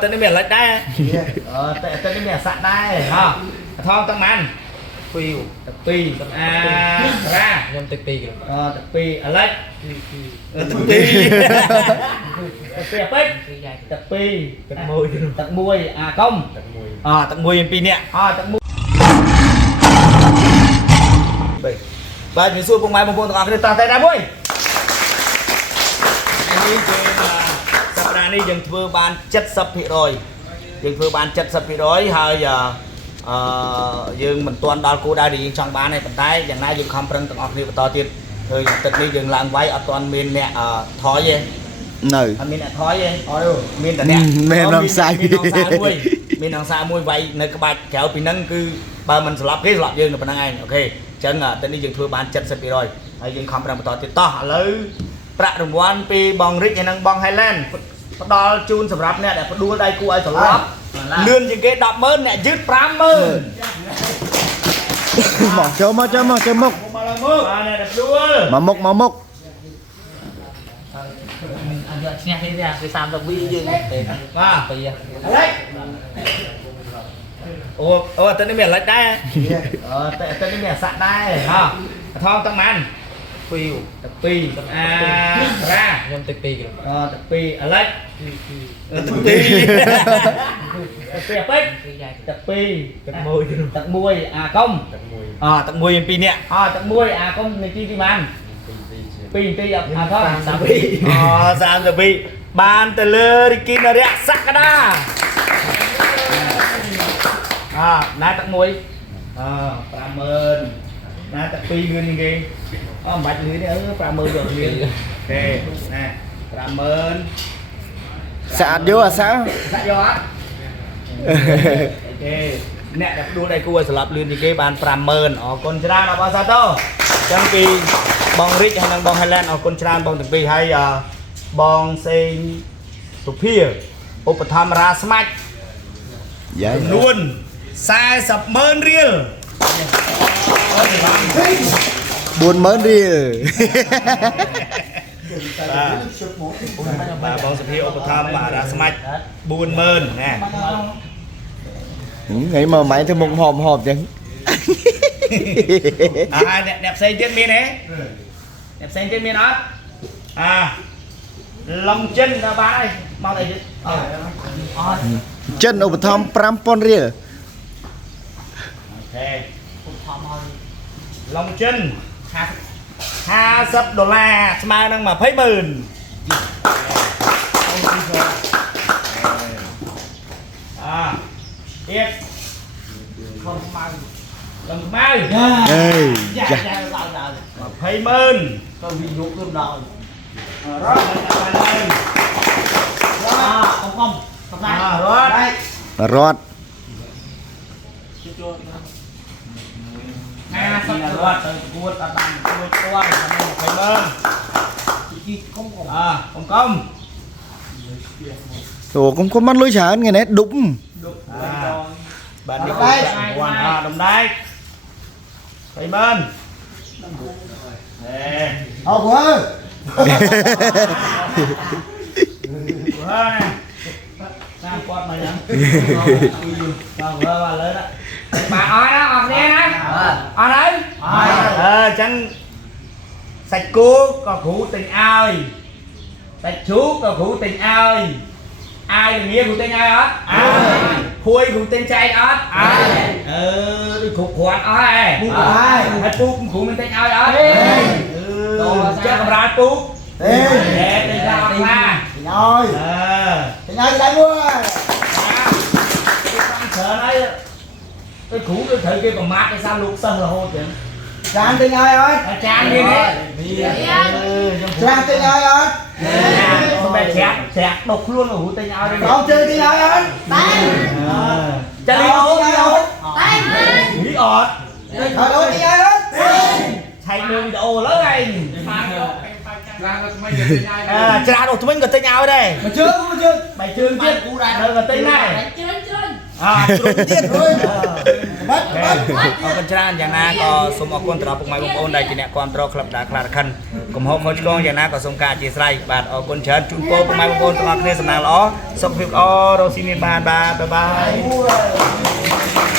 tên này miền lệch đây tên này miền sạn đây hả thong tăng man phiêu tập pi tập a ra nhom tập pi tập pi lệch tập pi tập pi tập mui công tập mui pi nè tập mui ba mình xui bông mai bông tao cái ta tay ra muiสัปดาห์นี้ยังធ្វើបាន 70% យើងធ្វើបាន 70% ហើយយើងមិនទាន់ដល់គោលដៅដែលយើងចង់បានទេប៉ុន្តែយ៉ាងណាយើងខំប្រឹងទាំងអស់គ្នាបន្តទៀតហើយទឹកនេះយើងឡើងវាយអត់ទាន់មានអ្នកថយទេនៅអត់មានអ្នកថយទេអត់មានតែអ្នកមាននំសាយមាននំសាយមួយវាយនៅក្បាច់ក្រៅពីហ្នឹងគឺបើមិនស្លាប់គេស្លាប់យើងនៅប៉ុណ្្នឹងឯងអូខេអញ្ចឹងទឹកនេះយើងធ្វើបាន 70% ហើយយើងខំប្រឹងបន្តទៀតតោះឥឡូវប្រាក់រង្វាន់ពីបងរិចហើយនិងបង Highland ផ្ដល់ជូនសម្រាប់អ្នកដែលផ្ដួលដៃគូឲ្យត្រឡប់លឿនជាងគេ 100000 អ្នកយឺត 50000 មកចូលមុខអ្នកដែលផ្ដួលមកមុខអញ្ចឹងឈ្នះគេទេគឺ30វិយើងទេបាទពីអូតែនេះមានលិចដែរតែនេះមានសាក់ដែរហ៎ថងតាំងម៉ានពីtập pi tập a ra nhom tập pi tập pi lệch tập pi tập pi tập mui công tập mui pi nè tập mui công này chi thì man pi thôi sam tập pi ban từ lơ đi kim rồi sắc cái đó nãy tập mui 50,000ណាតែ2លឿនគេអត់បាច់លឿនទេ50000យកលឿនទេណា50000សាក់យកអាសាក់យកអត់អូខេអ្នកដែលផ្ដួលដៃគូឲ្យស្លាប់លឿនជាងគេបាន 50000 អរគុណច្រើនអបអរសាទរអញ្ចឹងពីបងរិចហើយនិងបង Highland អរគុណច្រើនបងទាំងពីរហើយបងសេងសុភាឧបត្ថម្ភរាស្មាច់ចំនួន 40,000 រៀល 40,000 រៀលបាទបងសុភាឧបត្ថម្ភរាស្មាច់ 40,000 ណែថ្ងៃមកម៉ែធ្វើមុខហមហមចឹងអ្នកផ្សេងទៀតមានទេអ្នកផ្សេងទៀតមានអត់ឡុងចិនដល់បានហើយមកអីទៀតចិនឧបត្ថម្ភ 5,000 រៀលអូខេឡុងចិន $50 ស្មើនឹង 20,000 ទៀតkhông mau lần mau dạ 20,000 tôi bị nhục luôn rồi rót lên không rót rót 50 rót tới cuột ta bằng cuột toang 20,000 công ủa cũng mắt lối chả ngày nét đúng bạn đi quan đồng đai phải bên nè ô bữa sao quạt mày bữa lên đó bà ơi đó học nghe nè ở đấy chẳng sạch cua có phụ tình ai sạch chú có phụ tình ai ai là nghĩa của tên ai hết khui của tên trai hết đi khục quạt ai hết pu của mình tên ai hết chắc làm ra pu đẹp đi ra ma rồi tên ai đây luôn sợ nói cái cũ cái thời kia còn mát cái sao lục sân là hôn tiền Trang tên ai ơi? Trang đi đấy. Trang tên ai ơi? Không phải chẹt độc luôn ở hú tên ai đây. Không chơi tên ai ơi? Trang đi đâu? Nghĩ ọt. Ở đâu tên ai ơi? Thành đường đồ lớn anh. Trang đồ chúng mình có tên ai đây? Mà chưa. Bài chương chứ. Đâu có tên này. Chương. Chương tiết thôi. អរគុណច្រើនយ៉ាងណាក៏សូមអរគុណទៅដល់ពុកម៉ែបងប្អូនដែលជាអ្នកគ្រប់គ្រងក្លឹបដាខ្លារខិនកំហុសខុសឆ្គងយ៉ាងណាក៏សូមការអធិស្ឋានបាទអរគុណច្រើនជូនពរពុកម៉ែបងប្អូនទាំងអស់គ្នាសំណាងល្អសុខភាពល្អរកស៊ីមានបានបាទបាយបាយ